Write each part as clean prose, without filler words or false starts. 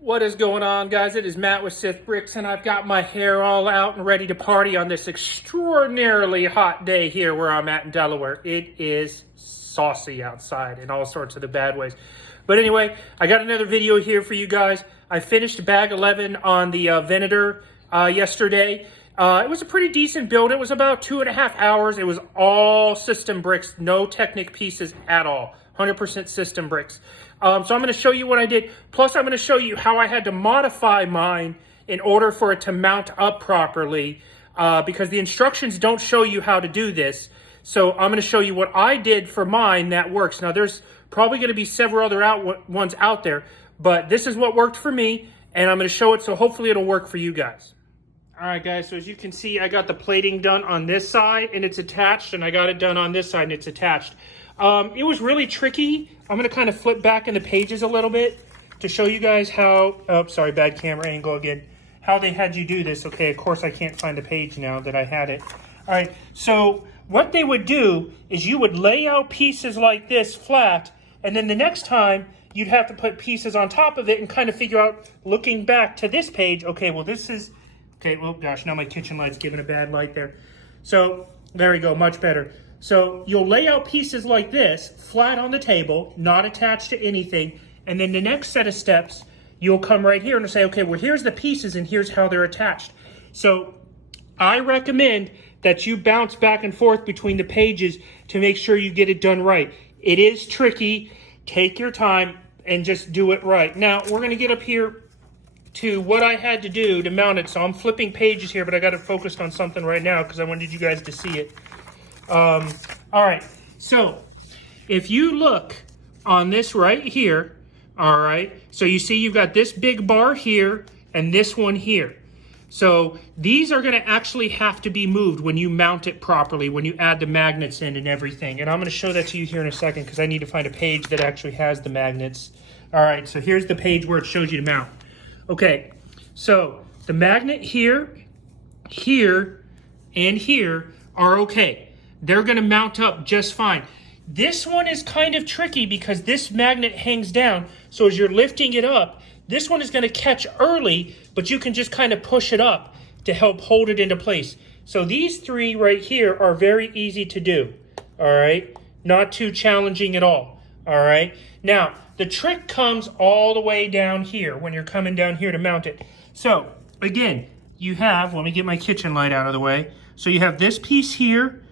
What is going on, guys? It is Matt with Sith Bricks, and I've got my hair all out and ready to party on this extraordinarily hot day here where I'm at in Delaware. It is saucy outside in all sorts of the bad ways. But anyway, I got another video here for you guys. I finished bag 11 on the Venator yesterday. It was a pretty decent build. It was about 2.5 hours. It was all system bricks, no Technic pieces at all. 100% system bricks. So I'm going to show you what I did. Plus, I'm going to show you how I had to modify mine in order for it to mount up properly, because the instructions don't show you how to do this. So I'm going to show you what I did for mine that works. Now, there's probably going to be several other ones out there, but this is what worked for me, and I'm going to show it, so hopefully it'll work for you guys. All right, guys, so as you can see, I got the plating done on this side, and it's attached, and I got it done on this side, and it's attached. It was really tricky. I'm going to kind of flip back in the pages a little bit to show you guys how, oh, sorry, bad camera angle again, how they had you do this. Okay, of course I can't find the page now that I had it. All right, so what they would do is you would lay out pieces like this flat, and then the next time you'd have to put pieces on top of it and kind of figure out, looking back to this page, okay, well this is, okay, well gosh, now my kitchen light's giving a bad light there. So there we go, much better. So you'll lay out pieces like this, flat on the table, not attached to anything, and then the next set of steps, you'll come right here and say, okay, well here's the pieces and here's how they're attached. So I recommend that you bounce back and forth between the pages to make sure you get it done right. It is tricky. Take your time and just do it right. Now, we're going to get up here to what I had to do to mount it. So I'm flipping pages here, but I got it focused on something right now because I wanted you guys to see it. All right, so if you look on this right here, all right, so you see you've got this big bar here and this one here. So these are going to actually have to be moved when you mount it properly, when you add the magnets in and everything. And I'm going to show that to you here in a second because I need to find a page that actually has the magnets. All right, so here's the page where it shows you to mount. Okay, so the magnet here, here, and here are okay. They're going to mount up just fine. This one is kind of tricky because this magnet hangs down. So as you're lifting it up, this one is going to catch early, but you can just kind of push it up to help hold it into place. So these three right here are very easy to do. All right. Not too challenging at all. All right. Now, the trick comes all the way down here when you're coming down here to mount it. So again, you have, let me get my kitchen light out of the way. So you have this piece here,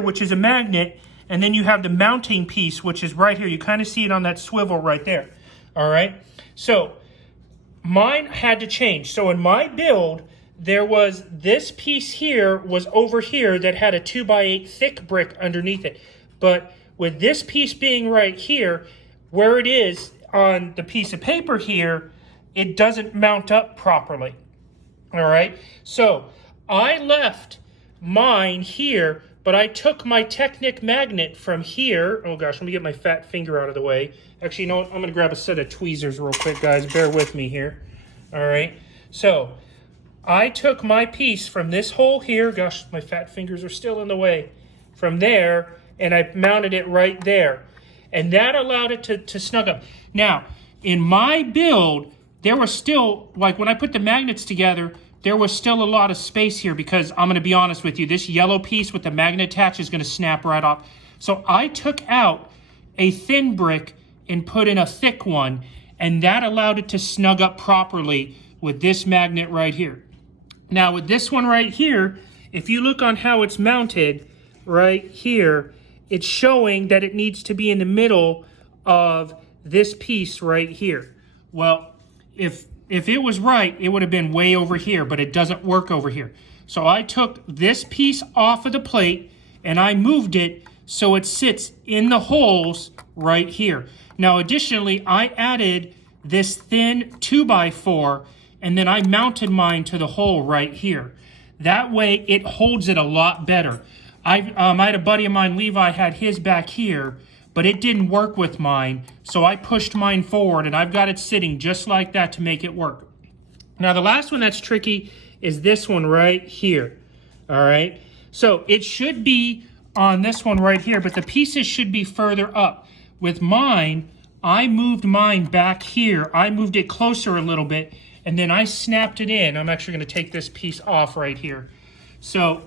which is a magnet, and then you have the mounting piece, which is right here. You kind of see it on that swivel right there. All right. So mine had to change. So in my build, there was this piece here was over here that had a 2x8 thick brick underneath it. But with this piece being right here, where it is on the piece of paper here, it doesn't mount up properly. All right. So I left mine here, but I took my Technic magnet from here. Oh gosh, let me get my fat finger out of the way. Actually, you know what? I'm gonna grab a set of tweezers real quick, guys. Bear with me here. All right. So I took my piece from this hole here. Gosh, my fat fingers are still in the way. From there, and I mounted it right there. And that allowed it to snug up. Now, in my build, there was still, like when I put the magnets together, there was still a lot of space here because I'm going to be honest with you, this yellow piece with the magnet attached is going to snap right off. So I took out a thin brick and put in a thick one, and that allowed it to snug up properly with this magnet right here. Now with this one right here, if you look on how it's mounted right here, it's showing that it needs to be in the middle of this piece right here. Well, if it was right, it would have been way over here, but it doesn't work over here. So I took this piece off of the plate and I moved it so it sits in the holes right here. Now, additionally, I added this thin 2x4 and then I mounted mine to the hole right here. That way it holds it a lot better. I had a buddy of mine, Levi, had his back here, but it didn't work with mine, so I pushed mine forward, and I've got it sitting just like that to make it work. Now, the last one that's tricky is this one right here, all right? So it should be on this one right here, but the pieces should be further up. With mine, I moved mine back here. I moved it closer a little bit, and then I snapped it in. I'm actually going to take this piece off right here. So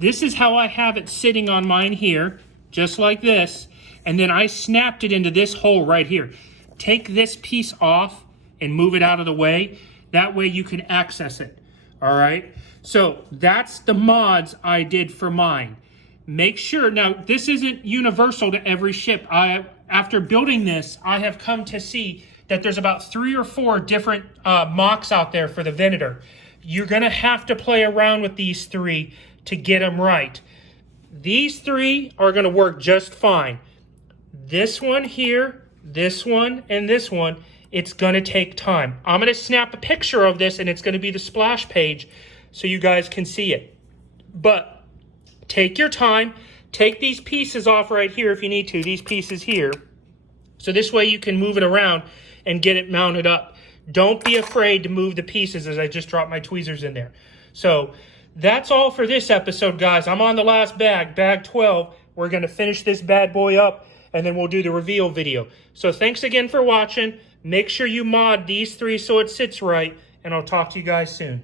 this is how I have it sitting on mine here, just like this. And then I snapped it into this hole right here. Take this piece off and move it out of the way. That way you can access it, all right? So that's the mods I did for mine. Make sure, now this isn't universal to every ship. After building this, I have come to see that there's about 3 or 4 different mocks out there for the Venator. You're gonna have to play around with these 3 to get them right. These 3 are gonna work just fine. This one here, this one, and this one, it's gonna take time. I'm gonna snap a picture of this and it's gonna be the splash page so you guys can see it. But take your time, take these pieces off right here if you need to, these pieces here. So this way you can move it around and get it mounted up. Don't be afraid to move the pieces, as I just dropped my tweezers in there. So that's all for this episode, guys. I'm on the last bag, bag 12. We're gonna finish this bad boy up and then we'll do the reveal video. So thanks again for watching. Make sure you mod these 3 so it sits right, and I'll talk to you guys soon.